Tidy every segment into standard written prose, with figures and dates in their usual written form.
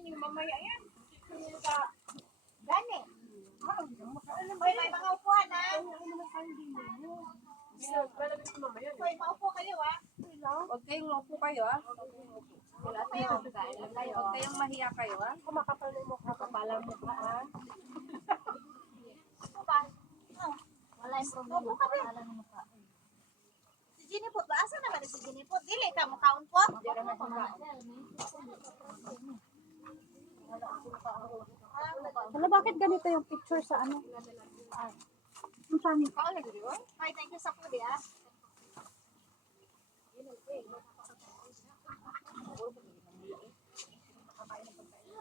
ninyo mamaya yan. Gani. May mga upuan ha. Hoy, maupo kayo ha. Huwag kayong lopo kayo, ha? Huwag kayong mahiya kayo, ha? Kumakapal mo ka. Kapalang mo ka ha. Wala yung problema. Wala yung mukha. Si Ginipot ba? Asa naman si Ginipot? Dili ka mo kaunpot? Wala, bakit ganito yung picture sa ano? Ang sani. Ay, thank you sa food ha.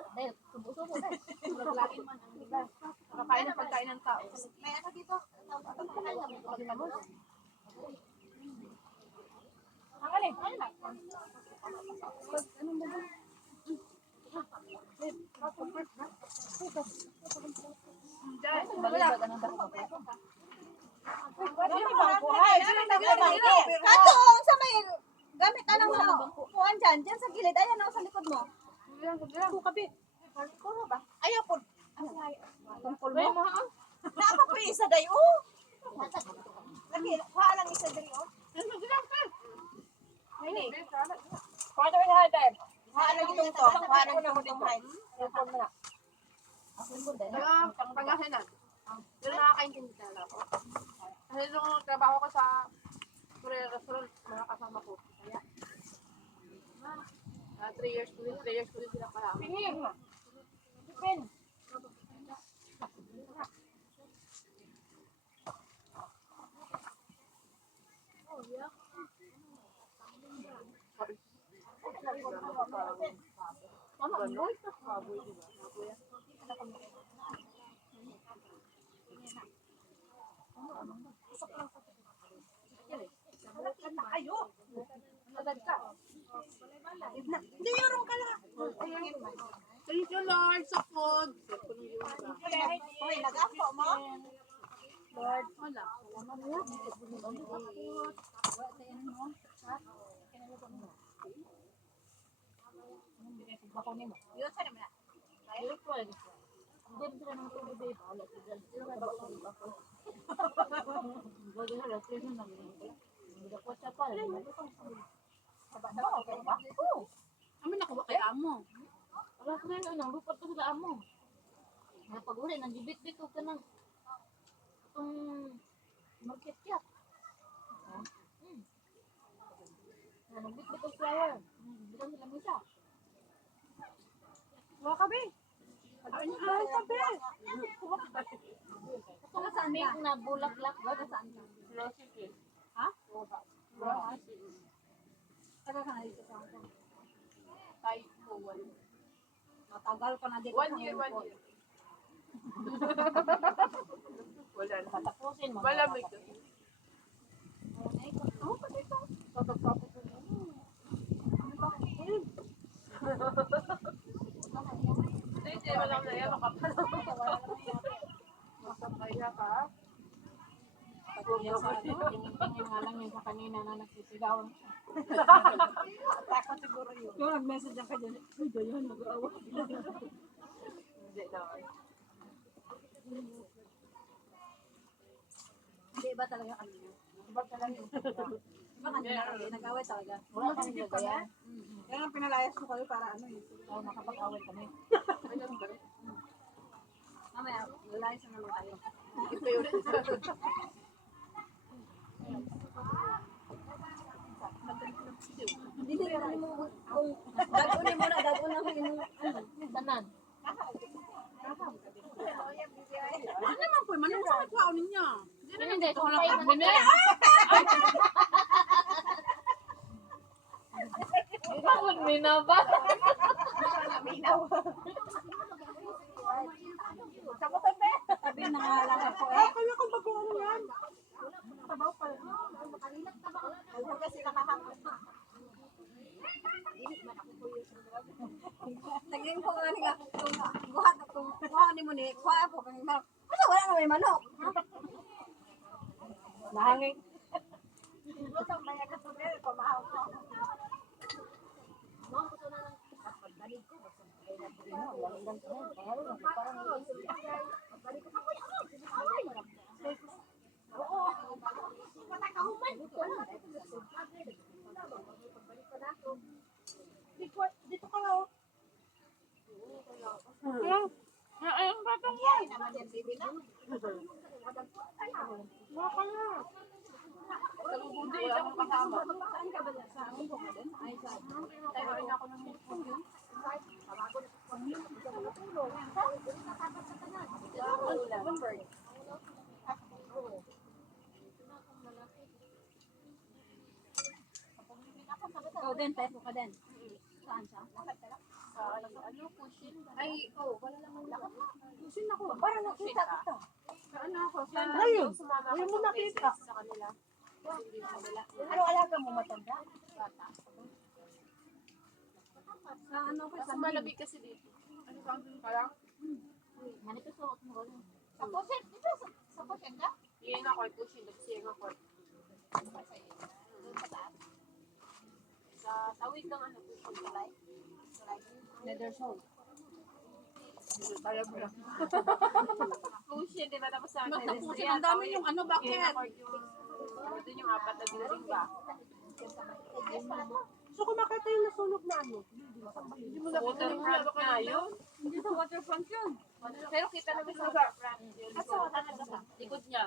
Dahil, subo-subo dahil. Nakakain ng pagkain ng tao. May ano dito? Ang alin? Ano na? Balibag anong dako. Kato, sa may gamit anong kuhan dyan. Dyan sa gilid. Ayan ang sa likod mo. Kuno ba? Ayaw po. Tungkol mo? Naapa po yung isa dayo. Lagi, kuha lang isa dayo. Hindi. Kuha lang itong to. Kuha lang itong height. Pagasin na. Pero nakakaintindi talaga ako. Kasi nung trabaho ko sa Korean restaurant, mga kasama ko. Kaya, 3 years ko din sila kasama. Pingin. Pin. Hindi yung ka lang. Thank you, Lord, sa food. Hoy, nag-apo mo? Lord, wala. Yun, saan naman na? Hindi sila ng tubig. Wala sila. Sila nga bako ng bako. Bagay na sila ng mga. Hindi ko siya pa. Saba-saba, okay ba? Oo. Kami nakuha kay amo. Wala ko rin ang lupat ko sa amo. Napag-uli, nag-bit-bit ko ka ng itong market cat. Nag-bit-bit ko flower. Bilang sila misa. Kuha ka, be. Ay, sabi. Ito nga sa amin na bulak-lak ba? Saan ka? Ha? Taga ka na dito sa Hong Kong. Typo 1. Matagal ka na dito 1 year, 1 year. Wala na. Patapusin mo. Malamig. Oo, pati ito. Hindi, walang na yan. Makapal. Makapaya ka. Patuloy sa ano. Tingin nga lang yun sa kanina na nagsisigaw. Takot siguro yun. Yung nag-message ka dyan. Uy, ganyan, mag-aawa. Hindi naman. Hindi ba talaga kanina? Iba talaga. Iba kanina kayo, nag-away talaga. Wala kang gagayan. Kaya nga pinalayas ko kayo para ano eh. Oo, nakapag-away kami. Mamaya, lalayas na naman tayo. Ito yun. Hindi na mo kung dagunin mo na, dagunin mo yung ano. Tanan. Ano naman po? Manong sa nagkao ninyo? Hindi, kung tayo na nila. Bakit minaba? Sabutan ba? Sabi na nga lang ako eh. Kaya kung mag-ano yan? Tabaw pa. Huwag kasi nakahangos. Naging ko nga niya, kung guhat kung kuha ni mo ni, kuha ako kang manok. Ano wala na may manok? Nahangin. Lusang maya ka sa bel, pamahaw ko. Dito ka na, oh. Ayun, batang Yan naman yan, baby na. Hindi ako kasama. Saan ka ba dyan? Sa mundo ka din? Ay, sa Tayo rin ako ng hipon yun. Bloomberg. ikaw din, peso ka din. Saan siya? Ano, pushing. Ay, wala naman lakad. Susin ako. Parang nakita kita. Sa ano ako, sa Ngayon, sumama ngayon ako mo sa nakita. places sa kanila. Kasi hindi ko wala. Ano alaga mo matanda? Sa ano ka? Kasi malamig kasi dito. Ano ka, doon ka lang? Ganito suot mo rin. Sa pusit, di ba? Sa pusit ka? Iyan ako ay pushing. Nagsiyang ako. Doon sa taas. Sa tawid ng ano, pushing. Tulay. Leather soul. Tayo mo lang. Pushing, di ba? Tapos sa Basta pedestrian, pusin. Ang dami yung ano, Iyan bakit? ako yung doon yung apat na building ba? Yes, pala to. So kung makita yung nasunog na ano, Waterfront nga yun. Hindi sa waterfront yun. Pero kita naman sa waterfront. Asa wala na ka. Likod niya.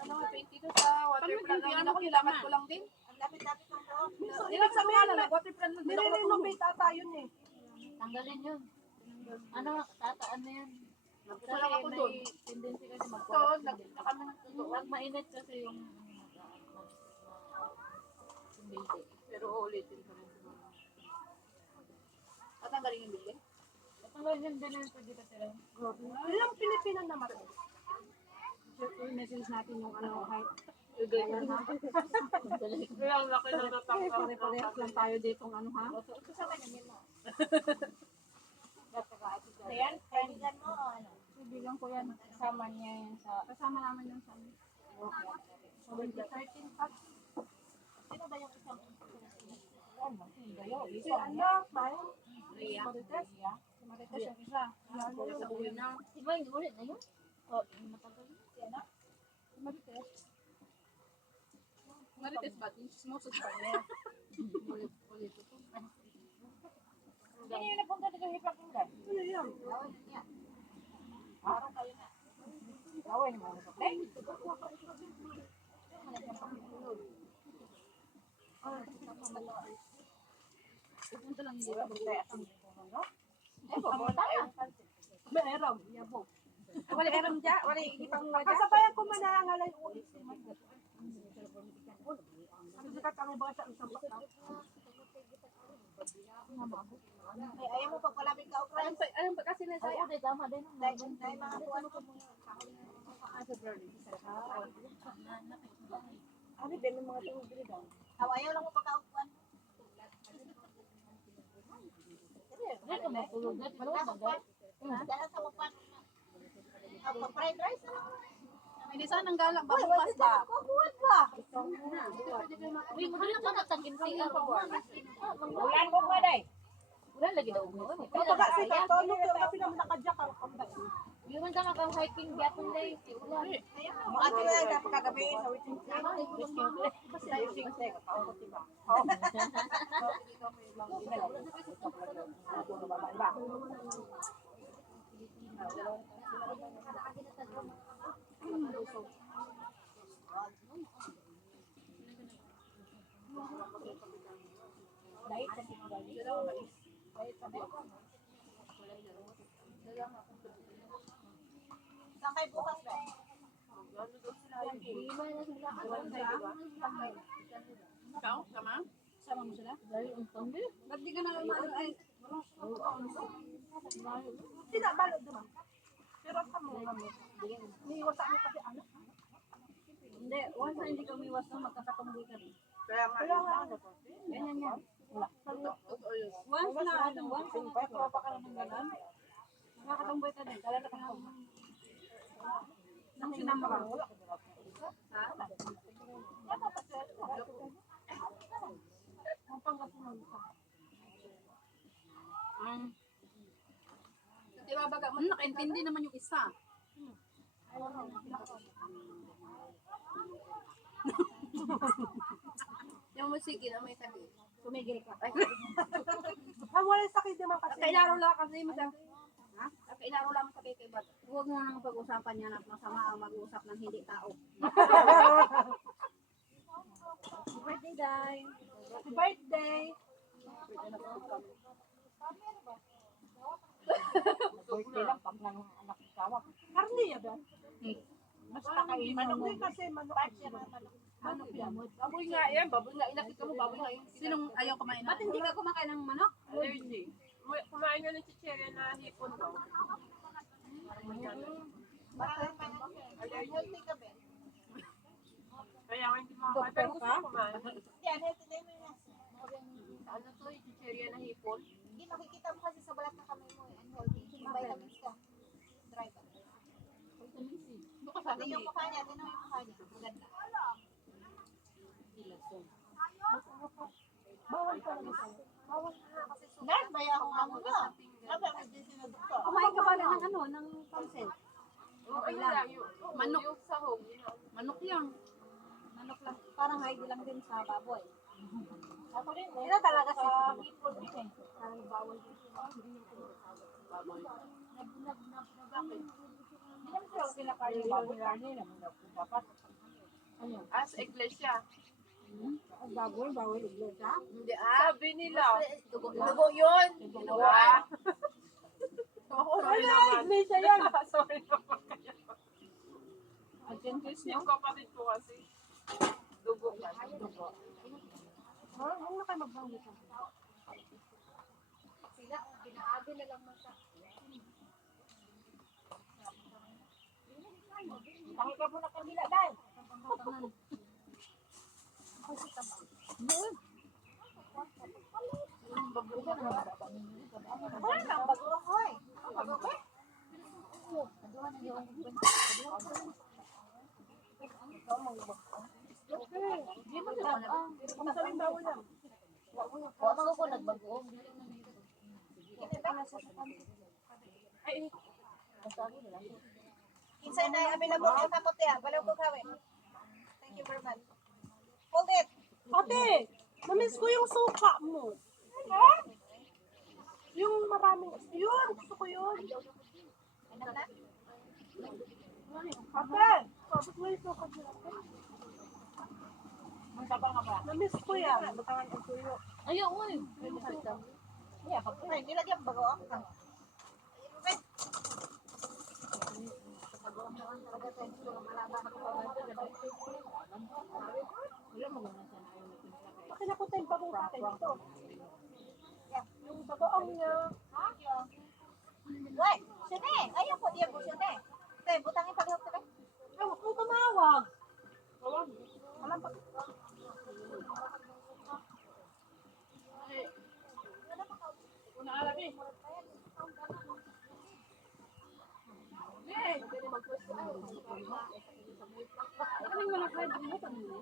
Ano, 22 sa waterfront. Ang ako nilakad ko lang din. Ang lapit-lapit ng loob. ibig sabihin na Waterfront lang. nire-renovate ata yun eh. Tanggalin yun. Ano, tataan na yun. Gusto lang ako doon. May tendency kasi So, mag-collapse. nagkita kami ng tutuan. Pag mainit kasi yung building. Pero uulitin ko rin. Tatanggalin yung building? Tanggalin yung din sa dito sila. Ilang Pilipinan naman. I-message natin yung ano, height. Ganyan ha. Kaya ang laki na natanggal. Pare-parehas lang tayo dito ano ha. Kasama niya mo. Ayan, kaibigan mo. Ano? Ibigan ko yan. Kasama niya yan sa... Kasama namin yung sa... 13 pa. Sino ba yung isang Si ano, May? Ria. Marites. Si Marites yung isa. Uwi na. Diba yung ulit na yun? O, matagal yun. Si Marites. Marites ba? Smosos pa niya. Ulit ito. Sino yung napunta dito hipag-inggan? Ano yan? Parang kayo na. Gawin mo. Okay? Pupunta lang dito. Meron, yabo. Wala eram dyan. Wala ipang wala. Kasabayan ko manangalay ulit. Ano sikat kami ba sa isang bata? Ay, ayaw mo pagpalapit ka, Ukran. Anong ba kasi nasa Oo, di tama din. Dahil mga tuwan ko. Ano din yung mga tubig dito? Ayaw lang mo pagka-ukwan. Hindi ka matulog na. Tulog ba? Dala sa ukwan. Pag-fried rice. Hindi saan ang galak ba? Uy, Bukas wala ba? ka buwan ba? Uy, maganda ka na taginti. Ulan mo ba, day? Wala lagi daw mo. Ito ba si Tatolo, pero na pinamunakadya ka. Yung man ka makang-hiking gapon day. Ulan. Mga ito na lang dapat kagabi sa waiting Saan kayo bukas ba? Ikaw? Sama? Sama mo sila? Ba't di ka na naman? Ay, Tinabalog naman. Pero sa mga mo, niiwasan mo kasi ano? hindi. Once na hindi ka umiwas na magkakatumboy ka rin. Kaya nga. Ganyan yan. Totoo yun. Once na ano, once na magkatropa ka na ng gano'n, makakatumboy ka din. Kaya na ka nang sinama ka. Di ba baga mo? Nakaintindi naman yung isa. Yung musiki na may tabi. Tumigil ka. Wala sakit naman kasi. Kailaro lang kasi mo sa... Ha? Kailaro lang mo sa kay Bat. Huwag mo nang pag-usapan yan at masama ang mag-usap ng hindi tao. Birthday, Day. Happy birthday. Birthday lang pag nang anak ng tawag. Karni ya ba? Basta kainin Manok mo. din kasi manok. Manok yan. Baboy nga yan, baboy nga. Inakita mo, baboy nga yung Sinong ayaw kumain? Ba't hindi ka kumakain ng manok? allergy. Kumain nga ng chichirya na hipon daw. Healthy ka ba? Kaya nga hindi makakain. Pero gusto ko kumain. Yan, healthy na yun. Ano to, yung chichirya na hipon? Hindi makikita mo kasi sa balat ng kamay mo. Unhealthy. Vitamins ka. Dry ka. Ano ka sana Tingnan yung mukha niya. Tingnan yung mukha niya. Maganda. Bawal ka na gusto. Guys, baya akong amo na. Sabi, may din sila doktor. Kumain ka ba na ng ano, ng pancit? Okay lang. Manok. Yung sahog. Manok lang. Manok lang. Parang ID lang din sa baboy. Ako rin. Ito talaga sa Hipon din eh. parang bawal din. Hindi naman sila kinakain yung baboy. Kanina mo na dapat. As iglesia. Ang baboy, bawal iglesia. Hindi Sabi nila. Dugo yun. Dugo. Ako sorry naman. Iglesia yan. Sorry naman kayo. Adventist Yung kapatid ko kasi. Dugo yan. Dugo. Ha? Huwag na kayo magbanggit. sila. Pinaabi na lang masa. Tangi ka muna kabila, dahil. Wala nang bago ako eh. Bago ko eh. Hindi mo na. Kung sabihin bawal lang. Wala ko nagbago. Kinsay na available yung kapot ya. Balaw ko kawin. Thank you very much. Hold it. Ate, namiss ko yung suka mo. Yung maraming, yun, gusto ko yun. Anak na? Ate, tapos mo yung suka mo. Ang sabang ka ba? Namiss ko yan. Batangan ko tuyo. Ayaw mo eh. Yeah, pag ay, nilagyan bago ang kang. Okay. Bakit ako tayo bagong katin ito? Yung bagoong niya. Wait, sine. Ayaw po diya po sine. Tay, butangin paghihop ka. Ay, huwag kong tumawag. Walang pag... Kaming malakad, mo pa nila.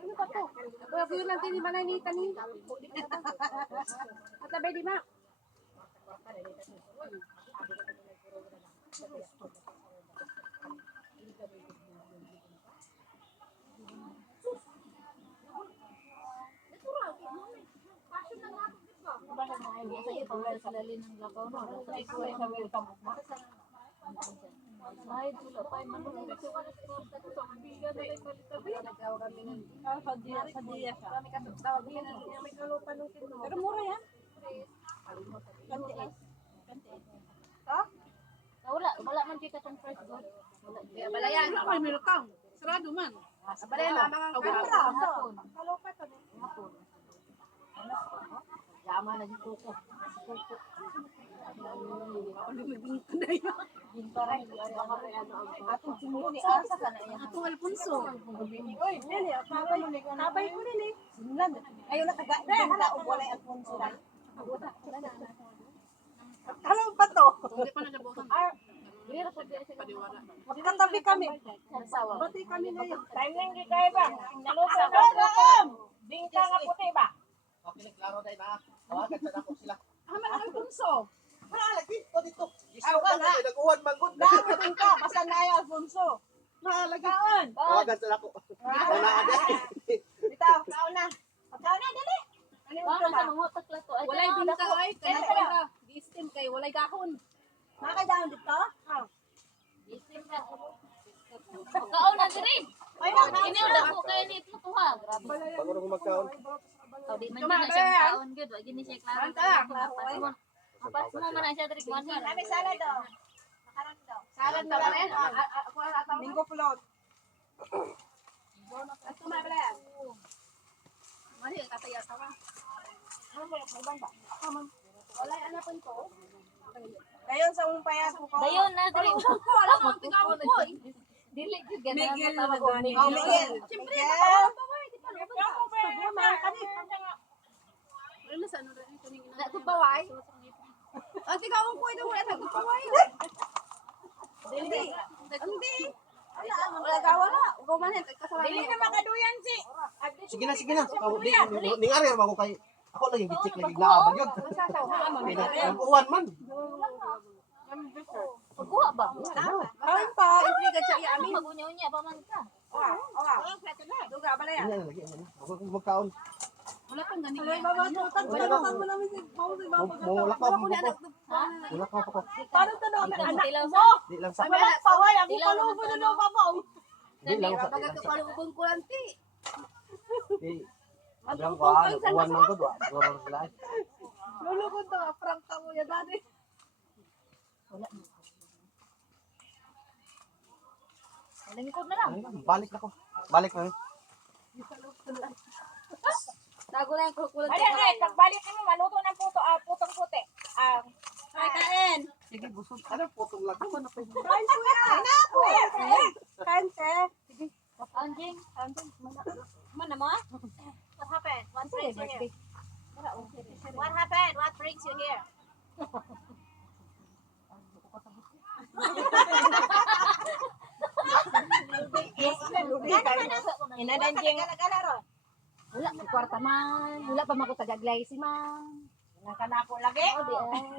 Ano ba to? Pag yun lang din ba na ni kanina? Matabay di ba? Sige, pawala sila rin ng labaw no. Ay, sila pa yung manong ito ka na sa bigan na tayo Sa diya siya. May kalupan ng tino. Pero mura yan. Wala man kita tong first god. Balayan. Ano kayo meron kang? Sarado man. Balayan na mga Hapon. Kalupan to. Hapon. Yama na dito ko. Atong simuro ni Asa ka na yan. Atong Alfonso. Uy, Nene, tabay ko rin eh. Sinulan. Ayaw na kaga o wala ang Alfonso lang. Alam ba to? Hindi pa na nabutan. Dili ra pud sila. Paniwala. Magkatabi kami. Sawa. Bati kami ngayon. Timing di kayo ba? Naluto na. Bingka nga puti ba? Okay, klaro dahil na. Tawagan sa dako sila. Haman ang Alfonso. Lagi ko dito. Aw, wala. Nag-uwan manggod. Dami din ka. Basta na yung Alfonso. Lagi. Kaon. Tawagan sa dako. Wala ada. Bitaw, kaon na. Kaon na, dali. Paano sa mangutak lang to? Ay, Walay tanaw, bingka dako. oy, Kaya kana ka. Gistim kay walay gahon. Nakadaon dito? Isim na. Kaon na diri. Ay, na, Ini udah ko kay ni tuha. Grabe. Pagurong magkaon. Oh, di man na siya kaon gyud. Wa gini siya klaro. Pas mo man na siya diri kuan. Kami salad do. Makaron do. Salad na ba rin? Ako ang ataw. Linggo float. Ato ma pala. Mali kataya sa wa. Walay ana pun ko. Dayon sa umpayat ko. Dayon na diri. Ko alam mo tingawon ko. Dili gyud gana. Miguel tawag na ko, gani. Miguel. Miguel. Siyempre Miguel. baway di pa no. Pagmamahal ka ni. Wala sa ano rin ning ina. Ko baway. Ang tingawon ko ito wala ko baway. Hindi. Hindi. Wala gawala. Ugaw man kasalanan. Dili na makaduyan si. Sige na, sige na. Ning ari ako kay ako lang yung bitchik lagi laban yun. Nag-uwan man. Pagkuha ba? Kain pa. Hindi ka siya iamin. Magunya-unya pa man ka. Duga bala ya. Ano lagi? Ako magkaon. Wala pang ganing. Ay, baba, tutag pa naman mo namin si Paulo. Mulak pa ako. Ha? Mulak pa ako. Paano to daw? Ikaw Anak tilaw mo. Di lang sa Wala pa, wala. Ako Tilaw palubo naman na to, daw, babaw. di lang sa Pagkakapalubong ko lang ti. di. Bilang ko nag-uwan manggod wa. Siguro sila. Lulukod to, prank ka mo yan dati. Wala. Lingkod na lang. Balik na ko. Balik na. Tago lang yung kukulat. Ay, ay, pagbalik mo, maluto ng putong puti. Ay, kain. Sige, busog. Ano putong lang naman ako. Kain kuya. Kain na, kuya. Kain, te. Anjing. Mana mo? What happened? What brings you here? What happened? What brings you here? Inadanjing. Wala, si kwarta man. Wala pa mako tagaglay si man. Nakanako lagi.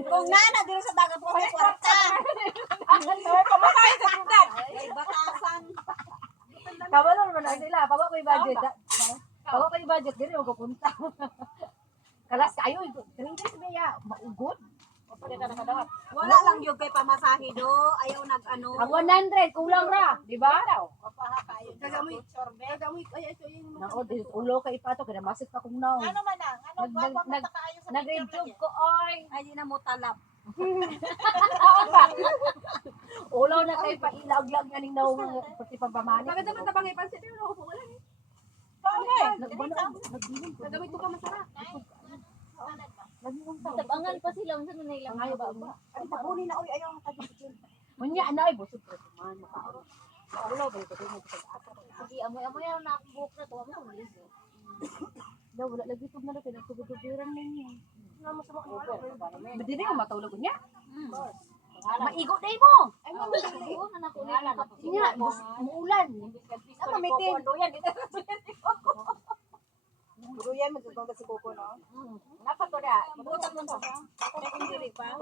Kung nana, dito sa dagat mo, may kwarta. Kumakain sa sudan. May bakasan. Kabalo naman na sila. Pago ko yung budget. Pago ko yung budget. Dili mo pupunta. Kalas kayo. Kering din siya. Maugod. Wala lang yung kay pamasahe do. Ayaw nag-ano. Ang 100. Kulang ra. Di ba? Papahaka yun. Kagamoy. Sorbe. Kagamoy. Ay, ito yung nao. Ulo ka ipato. Kaya masit pa kung nao. Ano man lang? Ano ba? Huwag mo takaayo sa Nag-red picture tube ko. Oy. Ay, di na mo talap. Ulaw na kayo pa ilaog-lag nga ning nao. Pati pambamani. Bakit naman tabang ipansin mo? Wala ni. Nagbilang. Kagamoy ko ka masarap. Tabangan pa sila unsa na ilang Ay, ba? Ay, tapunin na. Uy, ayaw ang taga-picture. Munya na ay busog ko man makaon. Ulaw ba ito mo sa ato. Sige, amoy-amoy na akong buhok na to. Ano mo liso? Daw wala lagi tug na lang tugod-tuguran ninyo. Bidiri ko matulog niya. Maigo day mo. Ay, mo na na ko na na. Nya, muulan. Ano, mitin? Guru yan, magkakong si Coco, no? Napa to da. Mabutan mo sa May diri pa.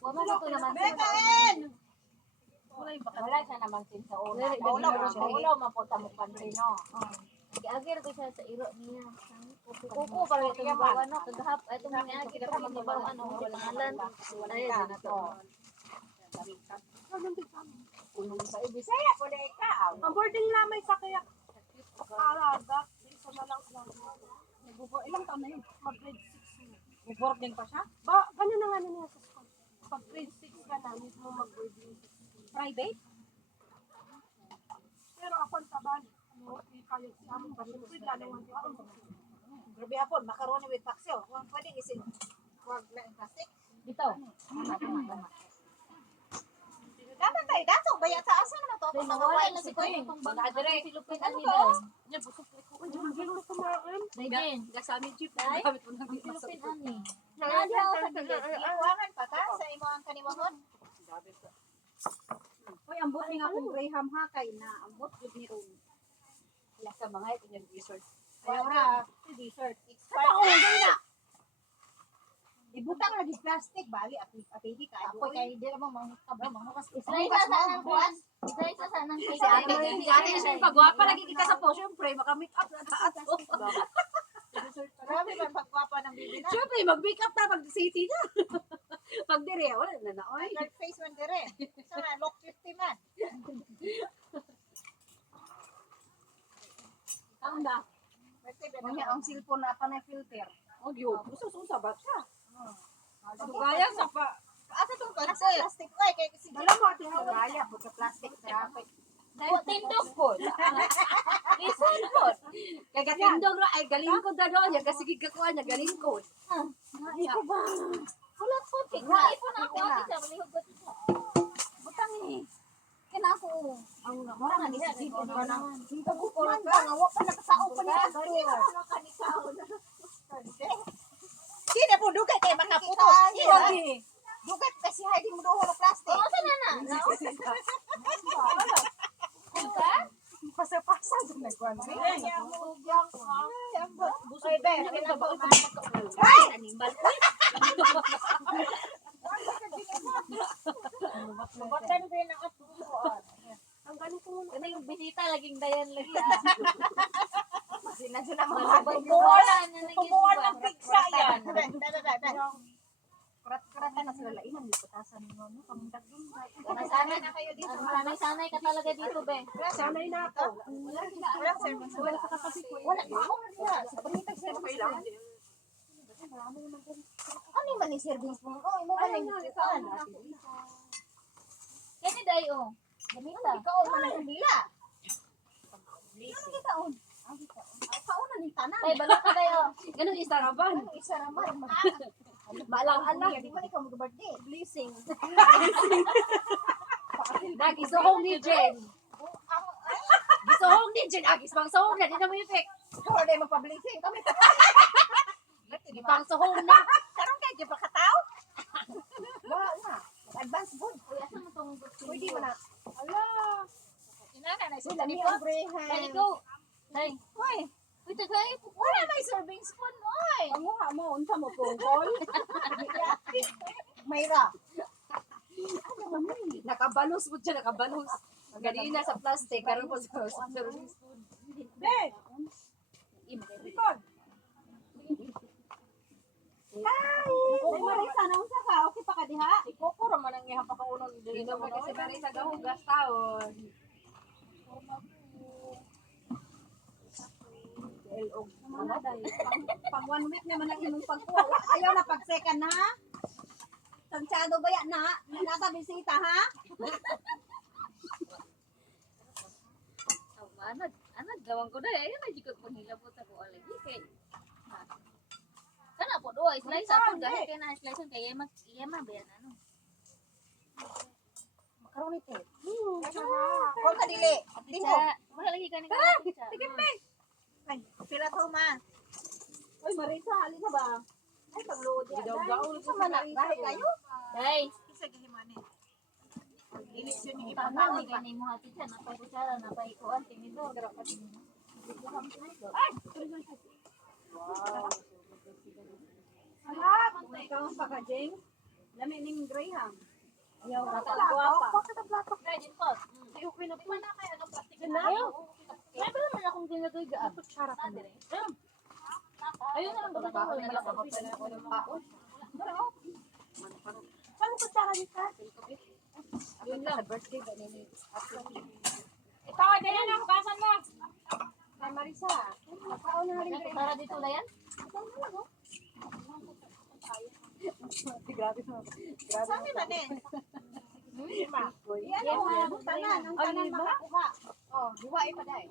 Wala na to naman. Bekain! Wala siya naman sin sa una. Maulaw, Maulaw mapunta mo pansino. Agir ko siya sa iro niya. Kuko para ito yung bawa no. Kagahap, ito mo niya. Kita pa mga baro ano. Walang alan. Ay, na to. Bisaya po na ikaw. Ang boarding lamay sa kaya Alaga, isa na lang ilang taon na yun? Mag-grade 6 na. Boarding pa siya? Ba, ganyan na nga na niya sa school. Pag grade 6 ka na, mismo mag-boarding. Private? Pero ako ang taban. Ano, kaya si among basipid, lalo nga ako. Grabe hapon, macaroni with paksyo. Huwag pwedeng isin. Huwag na yung plastic. Dito. Tama. Dapat tayo, dato, baya sa asa naman to. Then nawala na si Kuya itong baga dire silupin ani daw. Niya, busog ko. Uy, hindi ko kumain. Dayden. Gasami jeep. Ay? Gamit mo nang Silupin ani. Iwangan pa ka sa imo ang kaniwahon. Hoy, ambot ni nga kung Graham ha kay na ambot jud ni Ron. Wala sa mga ito yung resort. Ayaw ra, si dessert. Ano na? Ibutang lagi plastic bali at di ka. Ako kay di ra mo mangkabra mangukas. Isa-isa sa nang buwan. Isa-isa sa nang Si ate, si ate siya yung pagwapa lagi kita sa po. Siyempre, maka-make up na taas ko. Marami man pagwapa ng bibi na. Siyempre, mag-make up na pag city na. Pag dire, wala na na. Oy. Nag face man dire. Sa lock 50 man. Ang da. Kanya ang cellphone na pa na filter. Oh, yun. Gusto ba siya? Sugaya sa pa. Asa tong plastic ko kay sige. Alam mo, ate, sugaya po sa plastic traffic. tindog po. Listen po. Kaya katindog ro, ay galing ko na doon. Yung kasi gagawa niya, galing ko. Iko ba? Kulat po. Tignaay po na ako. Ate siya. Manihugot siya. Butang ni. Kana ako. Ang Mura nga ni sige ko na. Hinta ko ko nga nga wa pa nakasao pa niya. Sino po dugay kay makaputos? Sino? Dugay kasi hay di mo duho ng plastic. Oo, sana na. Ika? Pasa-pasa dun na kwan. Ay, be, kailan ba ito? Ay! Animal. Batan ko yung nakatutuan. Ang ganito mo. Ano yung bisita? Laging dayan lagi. Sila Mga mga buwan. Pumuan ng pigsa yan. Kurat-kuratan na sila lain ang liputasan mo. Pamundagin ba? Sanay na kayo dito. Sanay ka talaga dito, be. Sanay na ako. Walang service. Wala ka kasi ko. Wala pa ako na niya. Sa panitag service na. Ano yung mani service mo? Oh, imo man ang liputasan. Kani day, oh. Gamita. Ikaw man ang dila. Ano kita on? Kauna ni tanan. Day, balot ka day, oh. Ganun isa raban. Ano isa raman? Malang Allah, di man ikaw mag-birthday. blessing. Dagi sohong ni Jen. Gisohong ni Jen. Agis pang sohong na. Di na mo effect. Ikaw na magpa-blessing. Kami pa. Pang sohong na. Karong kay di pa kataw? Wala na. Advance good. Kuya, saan mo itong Pwede mo na. Ala. Inana na sila ni Kani Pobrehan. go. Day. Hoy, Uy, tagay. wala may serving spoon, oy. Ang mukha mo. Unsa mo tungkol. Mayra. Nakabalos mo dyan. Nakabalos. Ganina sa plastic. Karoon po sa serving spoon. Be. Likod. Ay, Marisa, naunsa ka? Okay pa ka diha? Ikokoro man ang ihang pakaunong. Dito mo kasi Marisa gahugas taon. Pag 1 week naman ang imong pagkuha. Ayaw na pag second na. Tansyado ba yan na? Nasa bisita ha? Anad, gawang ko na. Ayun na, di ko panghilabot ako lagi. Kay, kana po, doon. Slice ako. Dahil kaya na-slice kay Yema ba yan, ano? Makaroni te. Huwag ka dili. Tingko. Wala lagi ka ni Sige pe. Ay, pila to ma. Uy, Marisa, alin na ba? Ay, pagluod yan. Gidaw-gaw. Isa man na. Dahil kayo? Day, Isa gihimani. Ilis yun yung tama ibang ni kanay mo hati siya. Napay kutsara, napay kuwan, tinidor. Sarap! Ikaw ang pagka-jing. Lami ning Graham. Ayaw ka Plato? guwapa. Ready po. Ay, okay na po. Ayaw. May pala man akong ginagay gaan. Kutsara ka na. Ayun na lang ba ako na lang ako. Saan kutsara ni ka? Yun lang. Sa birthday ba ni Ito, ganyan ang hugasan mo. Kay Marisa. Nakaon na rin Graham. Tara dito na yan. Grabe mo. Saan ni Manen? Yan Yan, o, ma'am. ang tanan. Ang Ay, tanan iba? makakuha. Oh, hiwain pa dahil.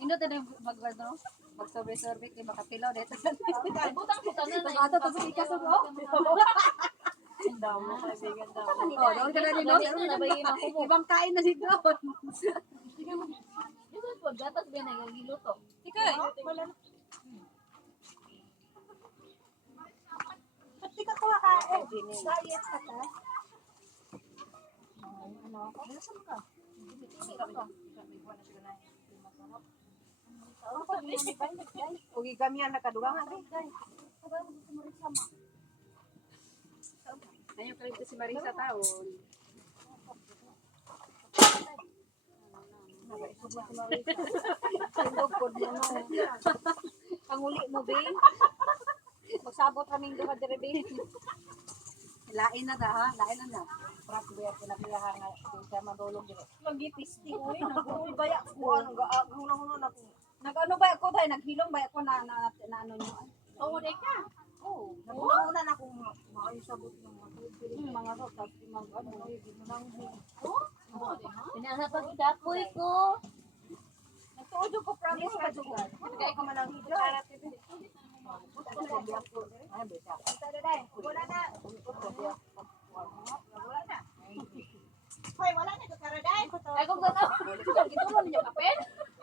Ino tayo mag-ano? Mag-survey-survey kay makapilaw dito. Butang-butang na Ang ato to sa ikas mo. Ang damo, kaibigan daw. Oh, doon ka na rin. Ibang kain na dito. Dito po, gatas ba na giluto? Ikaw. Ba't di ka ako kakain. Diet ka ta? Ano ako? Nasaan ka? Ugi kami ang nakadugangan rin. Ayaw kayo si Marisa taon. Sindog po mo no. Panguli mo, be. Magsabot kaming duha dire, be. Lain na da ha, lain na. Prak buya ko na pila nga siya madulog dire. Lagi pisting, uy. Nagulol ba ya? Buwan, gahula-hula na ko. Nag-ano ba ako dahil? Naghilom ba ako na ano nyo? Oo, day ka. Oo. Gahula-hula na kung maayos-abot ng mga tubig. Mga rotas, mga ano. Pinasapag dapoy ko. Nagtuod ko promise ka jugan. Kaya ko man ang hidyo. Wala na. Hoy, wala na ito, Karaday. Ay, kung gano'n. Gitulo ninyo kapit?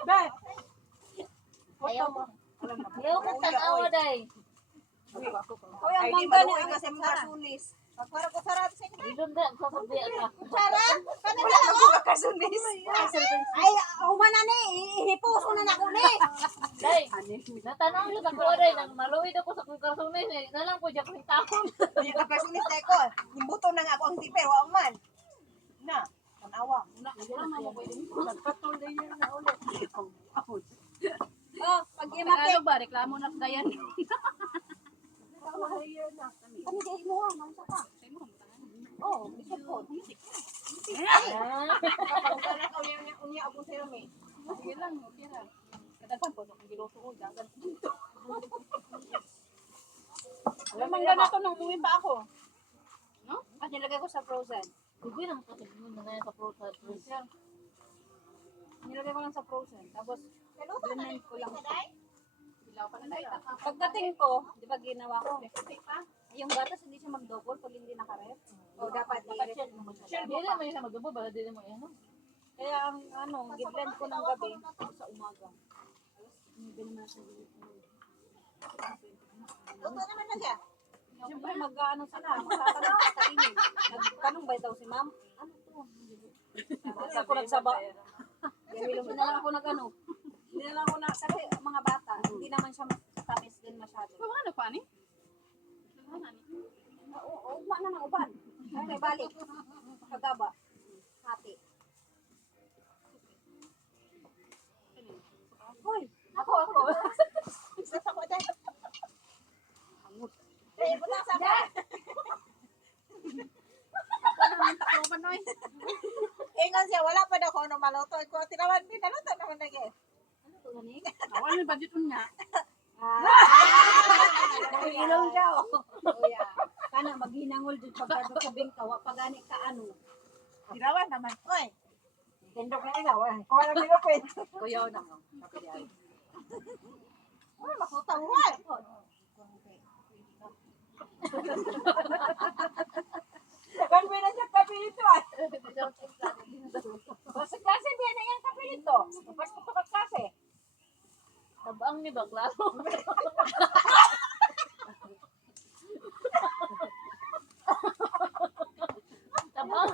Dahil. Ayaw mo. Ayaw ko tanawa day. Hoy, ang mangga na kasi mga sulis. Pagpara ko sarap sa inyo. Ilon na, sasabi ka. Sara, kanila ako. Kasulis. Ay, humana ni. Ihipos ko na na ko ni. Day, natanaw yun ako day. Nang maluwid ako sa kong karsunis. Nalang po dyan kong takon. Yung kasulis na ko. Imbuto na nga ako ang tiper. Wa man. Na, tanawa. Nagpatuloy yan na ulit. Oh, pag imakit. Ano ba reklamo na dayan? Kami dahil mo, mamsa ka. Oh, bisip po. Kapag na ka unya ako sa'yo, may. Sige lang, okay lang. Kadaghan po kung giluto ko dagan. Alam mangga na to nung umuwi pa ako. No? At nilagay ko sa frozen. Hindi naman kasi mo na ngayon sa protest. Nilagay ko lang sa frozen. Tapos, blend ko lang. Ilaw pa na day. Pagdating ko, di ba ginawa ko? Yung gatas hindi siya mag-double pag hindi nakarep. O, dapat i-rep. Hindi naman yung mag-dubo, baka di naman yan. Kaya ang giblend ko ng gabi sa umaga. Luto naman na siya. Siyempre mag-ano sana, magtatanong sa kainin. Nagtanong ba daw si ma'am? Ano to? Kasi ako nagsaba. Hindi na lang ako nag-ano. Hindi na lang ako na, kasi mga bata, hindi naman siya matamis din masyado. Ano pa ni? Oo, ugma na ng uban. Ay, balik. Kagaba. Hati. Hoy, ako. Isa sa ko dyan. Eh, puta sa ka. Takloban noy. Ingon siya, wala pa daw ko ano maluto. Ko tinawan, pinaluto naman lagi. Ano to, gani? Awan may budget niya. Ilong siya, oh. Kuya. Kana, maghinangol dun pagkabing tawa. Pagani ka, ano. Tinawan naman. Oy. Tindok na ikaw. Kuha lang nilupin. Kuyaw na mo. Wala, makutawan. Sagan mo na siya kapilito. Basta klase ba na yung kapilito? Basta ko klase. Tabang ni bakla. Tabang.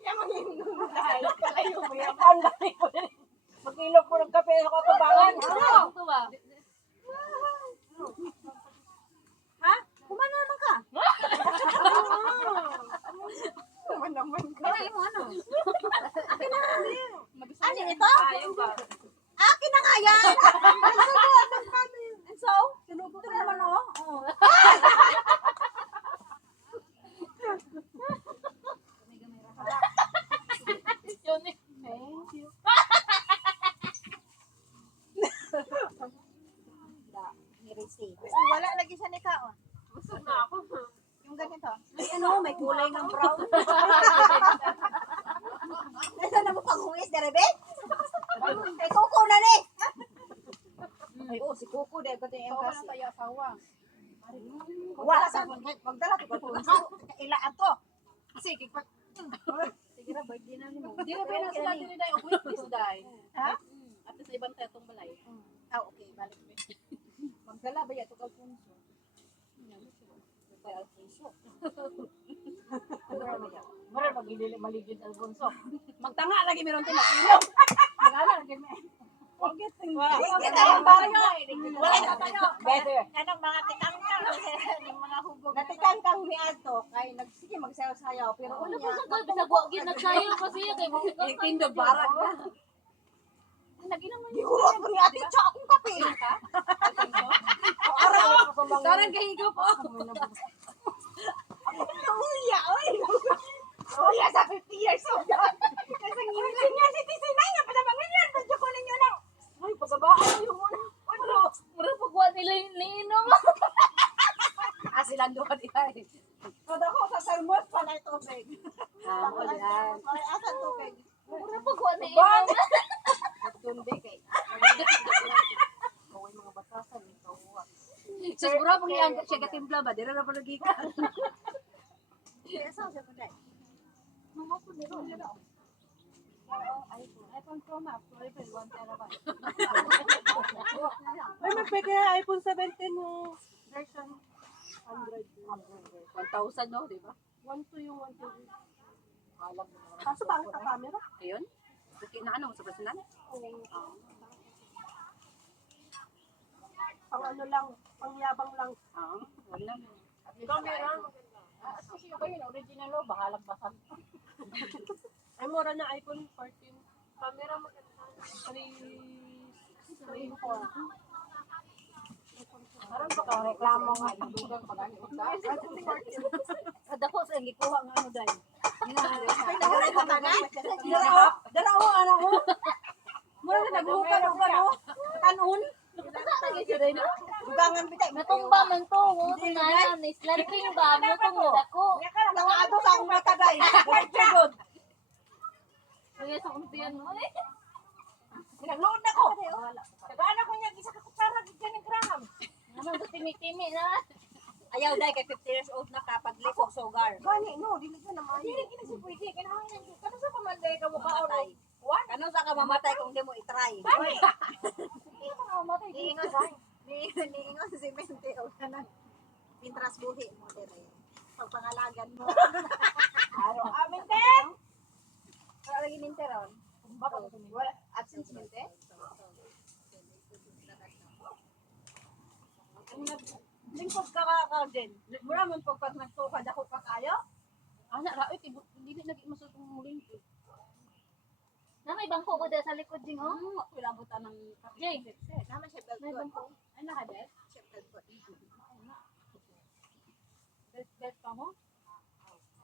Yan magiging dahil. Kalayo mo yan. Ang dami ko rin. Mag-ilog ko ng kape ako tubangan. Ano to ba? Ha? Kumano naman ka? Naman naman ka. Kinain mo, ano? Ano ito? Ayaw ba? Akin na nga yan! And so? Ito naman, oh. Oh. Yun eh. Ni-receive. Wala lagi siya ni Kaon. Busog na ako. Yung ganito. May ano, may kulay ng brown. Nasaan na mo panghuwis, Derebe? Ay, Kuko na ni! Ay, oh, si Coco, dahil pati yung Wala kasi. tayo asawa. Wala sa magdala ko pa ilaan to. Sige, pag... Sige na, birthday na mo. Di na ba na sila din dai og witness dai. Ha? At sa ibang tetong balay. Ah, okay, balik mo. Magdala ba yato ka punso? kay Alfonso. Mara magigili maligid Alfonso. Magtanga lagi meron tinakilo. Magala lagi me. Forget thing. Kita yung baryo. Wala na tayo. Better. Anong mga tikang-kang. Yung mga hubog. Natikang-kang ni Ato kay sige magsayaw-sayaw pero Wala unya. pa sa bisagwa gid nagsayo kasi kay mo. Nagtindo barag na. Naginom man. Gihurot mo ni Ate Cha akong kape. Sarang kahigo po. Uya, oy. Uya sa 50 years old. Kasi nginisin niya si Tisinay nga panabangan yan. Medyo ko ninyo lang. Ay, pagkabaan yung muna. Mura pagwa nila niinom. Silang doon ay. Kada ko sa salmos pa na tubig. Wala. Ay, asan tubig? Mura pagwa niinom. Tundi kay. Kaway mga batasan ito. Sus bro, pag iangkat siya katimpla ba? Dira na pa nagika. Sa sa punday. Mga po nila. iPhone Pro Max, 1 terabyte. Ay, magpeke na iPhone 17 mo. Version 100. 1,000 no, di ba? 1 yung 1 TV. Alam mo. Kaso bakit ang camera? Ayun. Okay na ano, sa personal? Pang ano lang, pang yabang lang. Wala. Camera. Kasi yung kayo, original o, bahalang basag. Ay, mura na iPhone 14. Camera maganda. 3, 4. Parang baka reklamo nga, yung dugang pag-ani uta. Kada ko sa gikuha nga ano dai. Wala ka tagay? Dala mo ano mo. Mura na nagbuka og ano. Kanon. Dugangan bitay. Natumba man to, tinanan, slanting ba, mo itong nadako. Nga ato sa akong matagay. Good. Kaya sa kumpiyan mo eh. Nagload na ko. Tagana ko niya isa ka kutsara gid ng gram. Naman ko timi-timi na. Ayaw dai kay 50 years old na kapag lisog sugar. Gani no, dili ka naman. Dili ka na si pwede kinahanglan jud. Kano sa pamanday ka mo ka oray? Kano sa ka mamatay kung di mo i-try? Niingon si Mente o kanang pintras buhi mo dire. Pagpangalagan mo. Aro, amin din. Wala lagi ninteron. Wala absent si Mente. Lingkod ka din. Mura man pag nagtukad ako pa kayo. Anak ra, hindi lagi masutong muling. Na may bangko ko dahil sa likod ding oh. Ako ilabutan ng Jay, Naman siya belt may ko. bangko. Ay nakabet. Siya belt ko. Bet pa mo?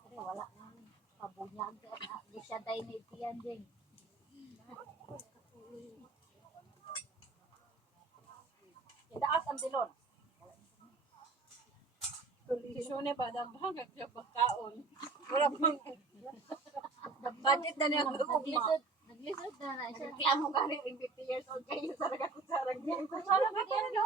Pero wala na. Pabunyag ka. Di siya dahil ni Tiyan ding. Idaas ang dilon. Tulisyon ba daghang kaon. Wala pa. Budget na niya Naglisod. Naglisod na na siya. Kaya mo gani 50 years old kayo sa kutsarang niya. Kutsara ba yan?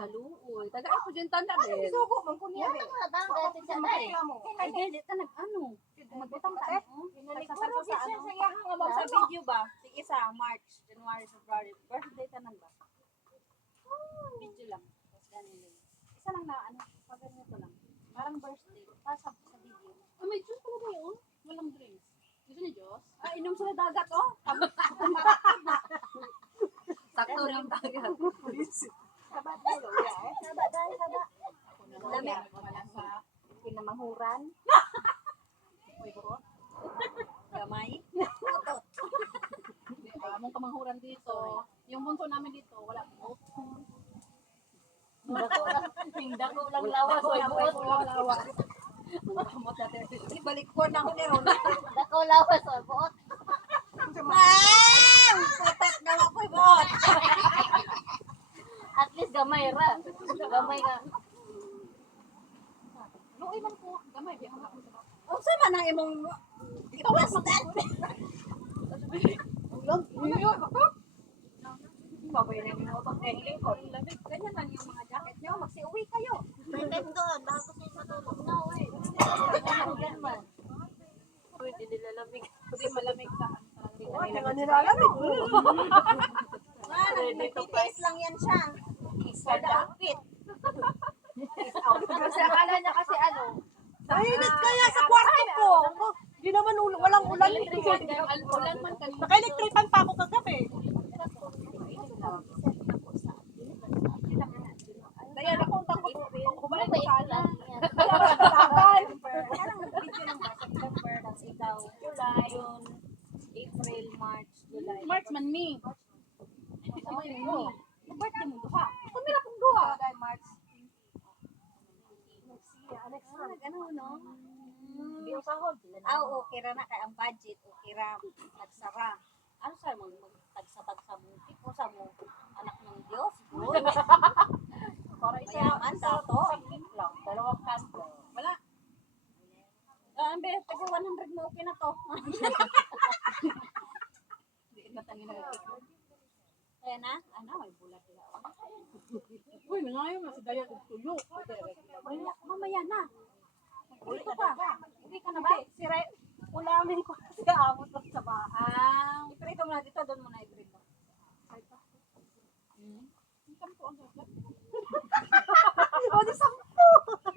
Kaluoy. Taga ako dyan tanda din. Sugo man ko niya. Yan ang mga tanda natin siya dahil. Ay, hindi ka nag-ano. Magbutang ka. Sa sa sa video ba? Sige sa March, January, February. Birthday tanan ba? Video lang. Tapos ganun lang. Isa lang na ano, pag ganito lang. Parang birthday. Tapos sa video. Ah, may juice pala ba yun? Walang drinks. Gusto ni Diyos? Ah, inom sila dagat, oh. Sakto rin dagat. Sabat dalo ya. Sabat dalo sabat. Lami. Pinamanghuran. Gamay. Among kamanghuran dito. Yung bunso namin dito, wala po. Dako lang lawas. Oy, buot. Ibalik ko na ako ni Ron. Dako lawas. Oy, buot. Putot na ako bot. At least gamay ra. Gamay ka. Luoy man ko, gamay biya nga ako sa. Unsa man ang imong ikawas dan? Ulang, uyo, ako. Babay na niyo pag nahiling ko. Ganyan lang yung mga jacket niyo, magsiuwi kayo. Maintain doon. Bago siya matulog. No way. Yan man. Uy, di nilalamig. Hindi malamig sa Nga nilalamig. May PTS lang yan siya. Sa outfit. Kasi akala niya kasi ano. Mainit kaya sa kwarto ko. Di naman walang ulan. Ulan man kanina. Naka-electrican pa ako kagabi. Kaya nakunta ko. Kumalik ko sana. Kaya lang nag-video lang ba? September, tapos ikaw, June, April, March, July. March man ni. Birthday mo duha. Kamila pong duha. March. Ano, no? Okay ra na kay ang budget, okay ra nagsara. Ano sa mo tagsa-tagsa mo tipo sa mo anak ng Diyos. Para mayaman dato. Lang, dalawang kanto. Wala. Ambe, tago 100 mo okay na to. Kaya na, ano, may bulat nila. Uy, nangayon na si Daya tuyo. Wala, mamaya na. Ulit ka pa. Uwi ka na ba? Ulamin ko kasi amo to sa bahay. Iprito mo na dito, doon mo na iprito. O di sampo.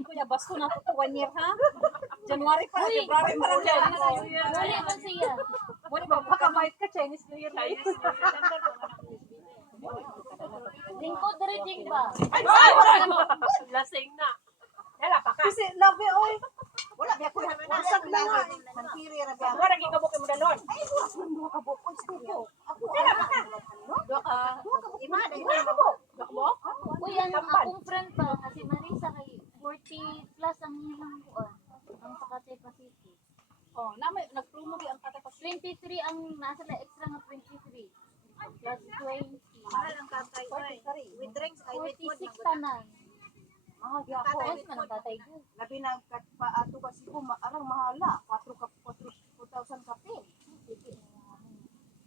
Kuya, basko na to 1 year, ha? January pa, February pa lang. Wala man siya. Wala ba? Pagka-bite ka, Chinese New Year na yun. Lingkod rin ba? Lasing na. Kasi love you, oy. Wala, di ako na. Usap na nga. Santiri ra ba? Wala gigabok mo dalon. Mga kabukod sa ko. Ako, Ima, di Uy, akong friend ba? Kasi Marisa kay 40 plus ang ilang buwan. Ang sa Cathay Pacific. Oh, namay nagpromo di ang kata 23 ang nasa na extra na 23. Plus 20. mahal ang tatay, oy. With drinks, ay with food. 46 tanan. Ah, di ako. Ayos man ang tatay ko. Labi na paato kasi ko, arang mahala. 4,000 kape.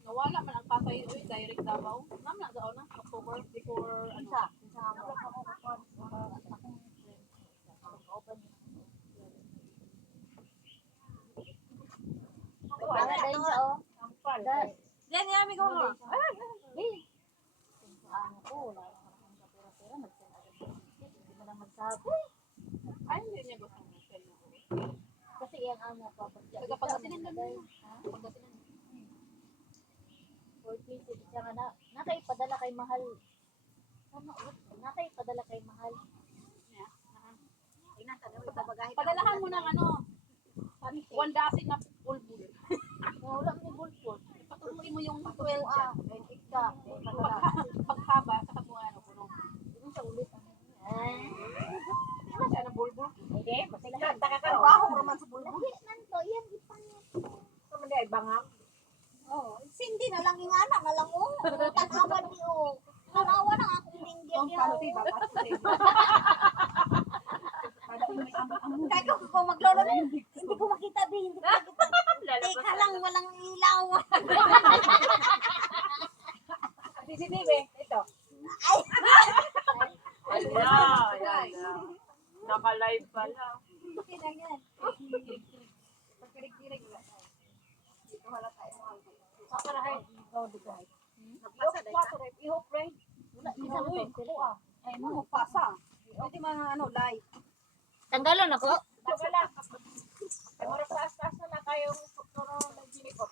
nawala man ang tatay oy direct Davao. Nam na daw na October before ano. Wala din siya oh. Das. Yan, yan, amigo mo. Ano ko, wala akong kapira-pira. Nagsan agad. Hindi mo na magsabi. Ay hindi niya gusto ng sel na ko. Kasi iyang amo pa. Pagkapagkasinan lang niya. Ha? 46 siya nga na. Nakaipadala kay mahal. Tama, nakaipadala kay mahal. Padalahan mo ng ano. 1 dozen na bulbul. Wala mo ni bulpul. Patuloy mo yung 12 ah. Then ikta. paghaba sa katuwa ano puno. Hindi siya ulit. Ano siya na bulbul? Hindi, masaya. Trabaho naman sa bulbul. Lagi nanto, yan ipang. Kamandi ay bangak. Oh, Cindy na lang yung anak na lang oh. Tanawan ni oh. Tanawa na akong linggil Ang niya. panty ba? Kaya kung maglolo na, hindi ko makita, Bi. Hindi ko makita. Teka lang, walang ilaw. CCTV, ito. Naka-live pala. Okay na yan. Pagkirig-kirig. Dito wala tayo. Sakarahay. Ikaw di ba? Ihop, right? Wala, isa mo to. Ay, mo, pasa. Pwede mga ano, live. Tanggalon ako. Wala. Ay, mura taas-taas na kayong pagturo ng ginikot.